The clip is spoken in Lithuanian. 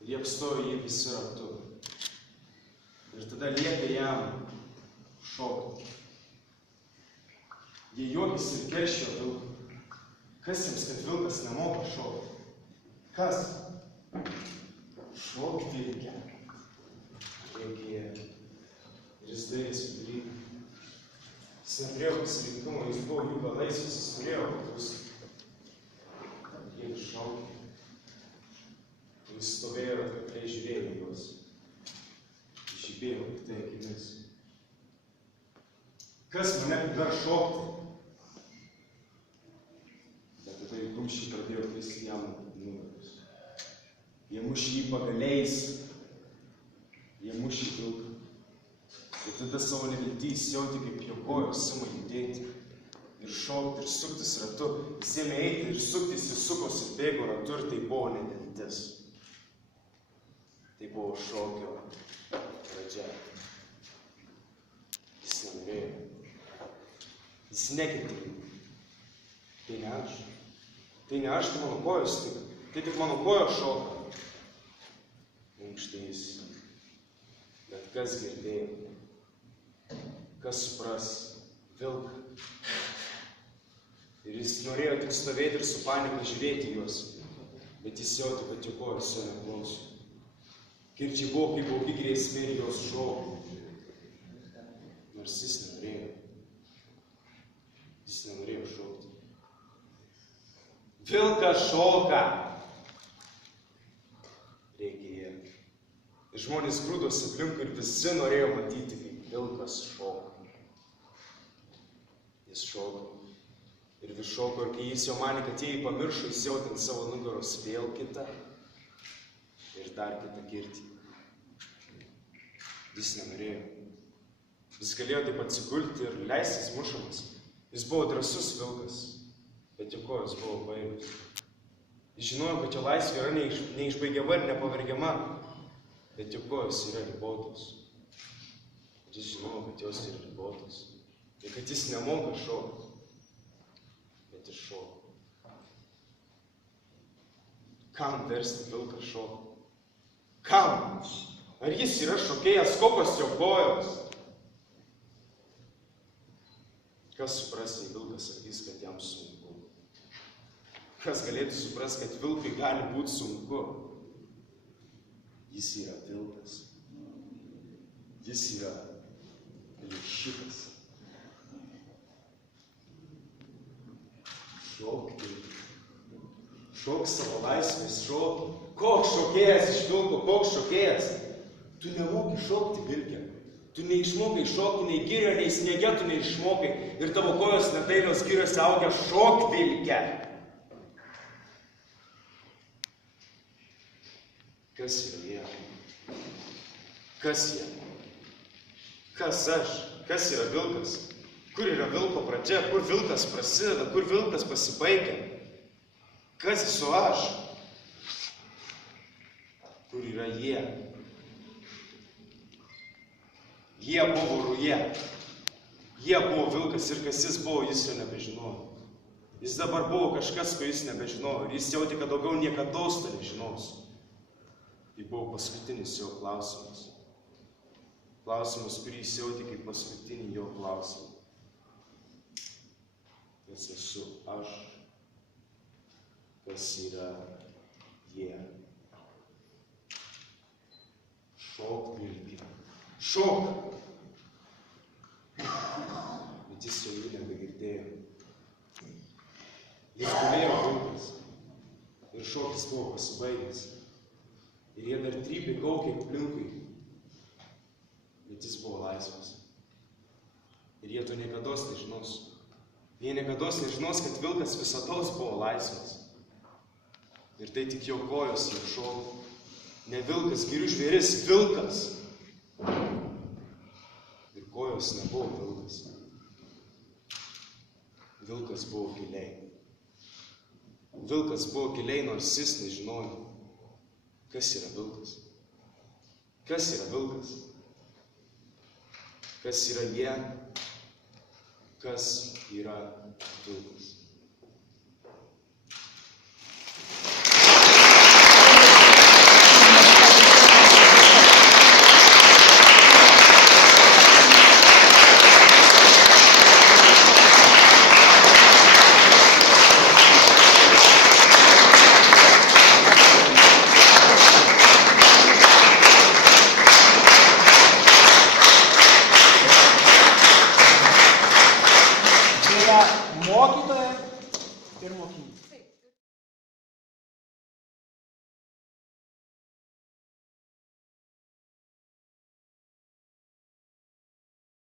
Ir jie apstojo jį visi ratu. Ir tada liepė jam šokti. Jie juokėsi ir keršijo vilką. Kas jiems, kad vilkas nemoka šokti? Kas? Šokti reikia. Reikia. Ir jis darėsi daryti. Jis neturėjo pasirinkimo, jis buvo jų belaisvis, jis turėjo paklusti. Jie šaukė. Jis stovėjo ir atkakliai žiūrėjo juos. Žibėjo piktai akimis. Kas mane dar šokti? Bet tada jų kumščiai pradėjo kristi jam nugarus. Jie mušė jį pagaliais. Jie mušė vilką. Ir tada savo neviltys jautė, kaip jo kojos ima judėti ir šokti ir suktis ratu. Jis ėmė eiti ir suktis, jis sukosi ir bėgo ratu ir tai buvo neviltis. Tai buvo šokio pradžia. Jis nenorėjo. Jis nekentė. Tai ne aš. Tai ne aš, tai mano kojos tik. Tai tik mano kojos šoka. Minkštais. Bet kas girdėjo? Kas supras vilką? Ir jis norėjo tik stovėti ir su panika žiūrėti juos, bet jis jautė, kad jo kojos jo neklauso. Kirčiai buvo kaip baugi grėsmė ir jos šoko. Nors jis nenorėjo. Jis nenorėjo šokti. Vilkas šoka! Reikėjo. Ir žmonės grūdosi aplinkui ir visi norėjo matyti, kaip vilkas šoka. Jis šoko. Ir vis šoko, ir kai jis jau manė, kad jie jį pamiršo, jis jautė ant savo nugaros vėl kitą ir dar kitą kirtį. Jis nenorėjo. Jis galėjo taip atsigulti ir leistis mušamas. Jis buvo drąsus vilkas, bet jo kojos buvo baigios. Jis žinojo, kad jo laisvė yra neišbaigiama ir nepavargiama, bet jo kojos yra ribotos. Ir jis žinojo, kad jos yra ribotos. Ir kad jis nemoka šokti, bet jis šoko. Kam versti vilką šokti? Kam? Ar jis yra šokėjas, kokios jo kojos? Kas supras, jei vilkas sakys, kad jam sunku? Kas galėtų supras, kad vilkai gali būti sunku? Jis yra vilkas. Jis yra plėšikas. Šokti. Šok savo laisvės šokį. Koks šokėjas iš vilko, koks šokėjas? Tu nemoki šokti, vilke. Tu neišmokai šokti, nei girio, nei sniege tu neišmokai. Ir tavo kojos netailios girios augia. Šok, vilke. Kas yra jie? Kas jie? Kas aš? Kas yra vilkas? Kur yra vilko pradžia? Kur vilkas prasideda? Kur vilkas pasibaigia? Kas esu aš? Kur yra jie? Jie buvo ruje. Jie buvo vilkas ir kas jis buvo, jis jo nebežinojo. Jis dabar buvo kažkas, ko jis nebežinojo. Ir jis jautė, kad daugiau niekados to nežinos. Tai buvo paskutinis jo klausimas. Klausimas, kurį jis jautė kaip paskutinį jo klausimą. Kas esu aš? Kas yra jie? Šok, vilke. Šok! Bet jis jau jų nebegirdėjo. Jis gulėjo vilkas. Ir šokis buvo pasibaigęs. Ir jie dar trypė kaukė aplinkui. Bet jis buvo laisvas. Ir jie to niekados nežinos. Jie niekados nežinos, kad vilkas visados buvo laisvas. Ir tai tik jo kojos jau šoko. Ne vilkas, girių žvėris, vilkas. Ir kojos nebuvo vilkas. Vilkas buvo giliai. Vilkas buvo giliai, nors jis nežinojo, kas yra vilkas. Kas yra vilkas? Kas yra jie? Kas yra vilkas? yra mokytoja ir mokinys.